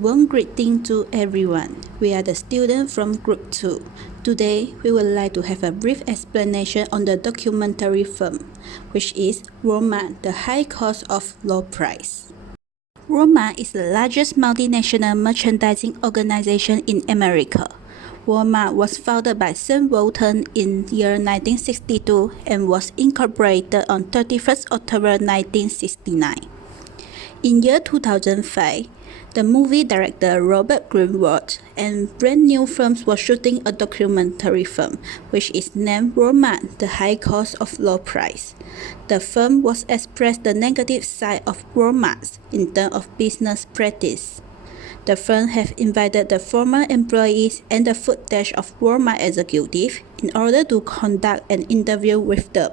warm greeting to everyone. We are the students from Group 2. Today, we would like to have a brief explanation on the documentary film, which is Walmart, the High Cost of Low Price. Walmart is the largest multinational merchandising organization in America. Walmart was founded by Sam Walton in year 1962 and was incorporated on 31st October 1969. In year 2005, the movie director Robert Greenwald and brand new films were shooting a documentary film, which is named Walmart, the High Cost of Low Price. The film was expressed the negative side of Walmart in terms of business practice. The film have invited the former employees and the footage of Walmart executives in order to conduct an interview with them.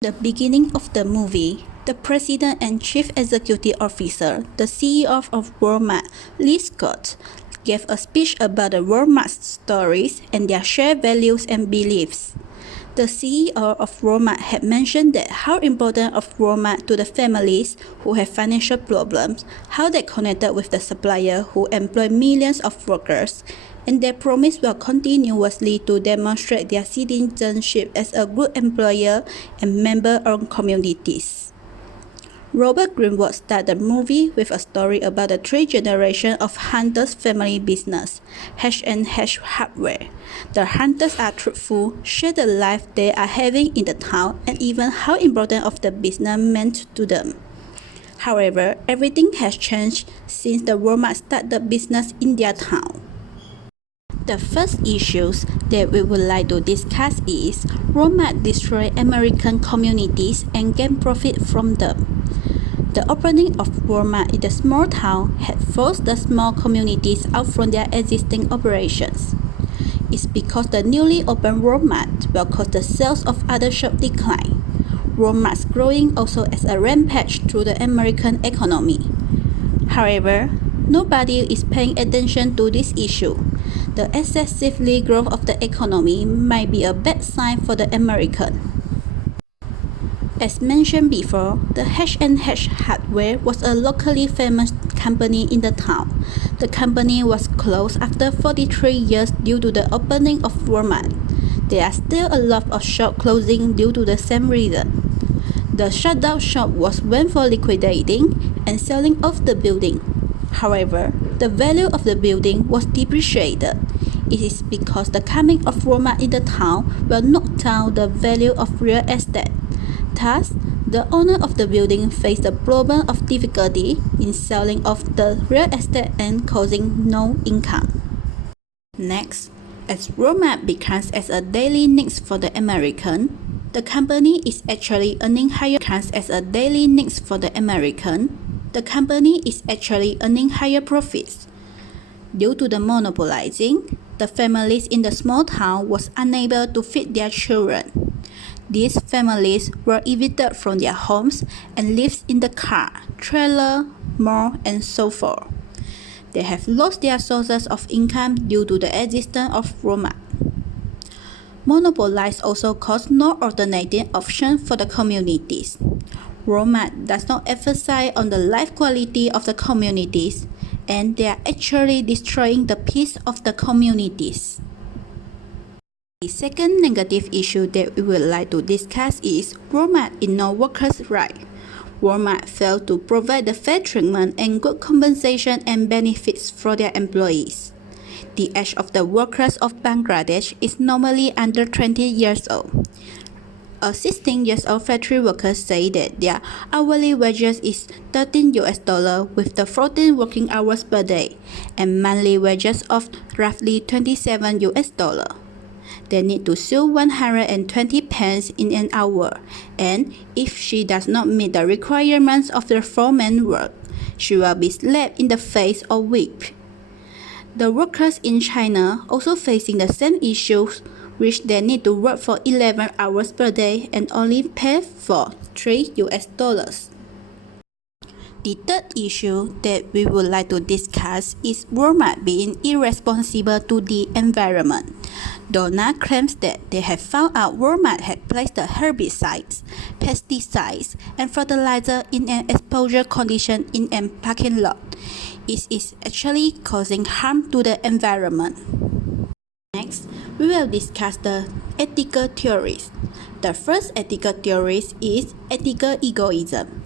The beginning of the movie, the President and Chief Executive Officer, the CEO of Walmart, Lee Scott, gave a speech about the Walmart's stories and their shared values and beliefs. The CEO of Walmart had mentioned that how important of Walmart to the families who have financial problems, how they connected with the supplier who employ millions of workers, and their promise will continuously to demonstrate their citizenship as a good employer and member-owned communities. Robert Greenwald started the movie with a story about the three generations of Hunter's family business, H&H Hardware. The Hunters are truthful, share the life they are having in the town, and even how important of the business meant to them. However, everything has changed since the Walmart started business in their town. The first issues that we would like to discuss is Walmart destroy American communities and gain profit from them. The opening of Walmart in the small town had forced the small communities out from their existing operations. It's because the newly opened Walmart will cause the sales of other shops decline. Walmart's growing also as a rampage through the American economy. However, nobody is paying attention to this issue. The excessively growth of the economy might be a bad sign for the American. As mentioned before, the H&H Hardware was a locally famous company in the town. The company was closed after 43 years due to the opening of Walmart. There are still a lot of shops closing due to the same reason. The shutdown shop was went for liquidating and selling off the building. However, the value of the building was depreciated. It is because the coming of Walmart in the town will knock down the value of real estate. Thus, the owner of the building faced the problem of difficulty in selling off the real estate and causing no income. Next, as Walmart becomes as a daily needs for the American, the company is actually earning higher profits. Due to the monopolizing, the families in the small town was unable to feed their children. These families were evicted from their homes and lived in the car, trailer, mall, and so forth. They have lost their sources of income due to the existence of Walmart. Monopolize also cause no alternative option for the communities. Walmart does not emphasize on the life quality of the communities, and they are actually destroying the peace of the communities. The second negative issue that we would like to discuss is Walmart ignores workers' rights. Walmart failed to provide the fair treatment and good compensation and benefits for their employees. The age of the workers of Bangladesh is normally under 20 years old. A 16-year-old factory worker say that their hourly wages is $13 with the 14 working hours per day and monthly wages of roughly $27. They need to sew 120 pence in an hour, and if she does not meet the requirements of the foreman work, she will be slapped in the face or whipped. The workers in China also facing the same issues, which they need to work for 11 hours per day and only pay for $3. The third issue that we would like to discuss is Walmart being irresponsible to the environment. Donna claims that they have found out Walmart had placed the herbicides, pesticides, and fertilizer in an exposure condition in a parking lot. it is actually causing harm to the environment. Next, we will discuss the ethical theories. The first ethical theory is ethical egoism.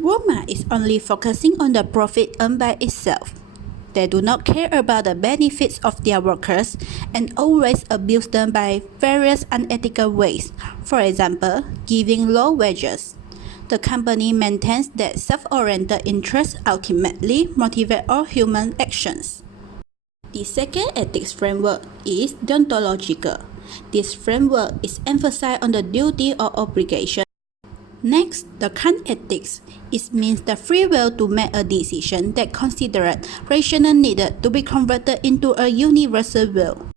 Walmart is only focusing on the profit earned by itself. They do not care about the benefits of their workers and always abuse them by various unethical ways, for example, giving low wages. The company maintains that self-oriented interests ultimately motivate all human actions. The second ethics framework is deontological. This framework is emphasized on the duty or obligation. Next, the Kant ethics. It means the free will to make a decision that considered rational needed to be converted into a universal will.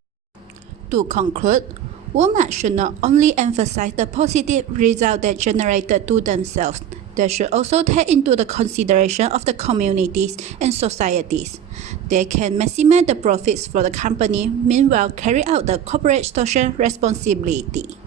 To conclude, Walmart should not only emphasize the positive result they generated to themselves, they should also take into the consideration of the communities and societies. They can maximize the profits for the company, meanwhile carry out the corporate social responsibility.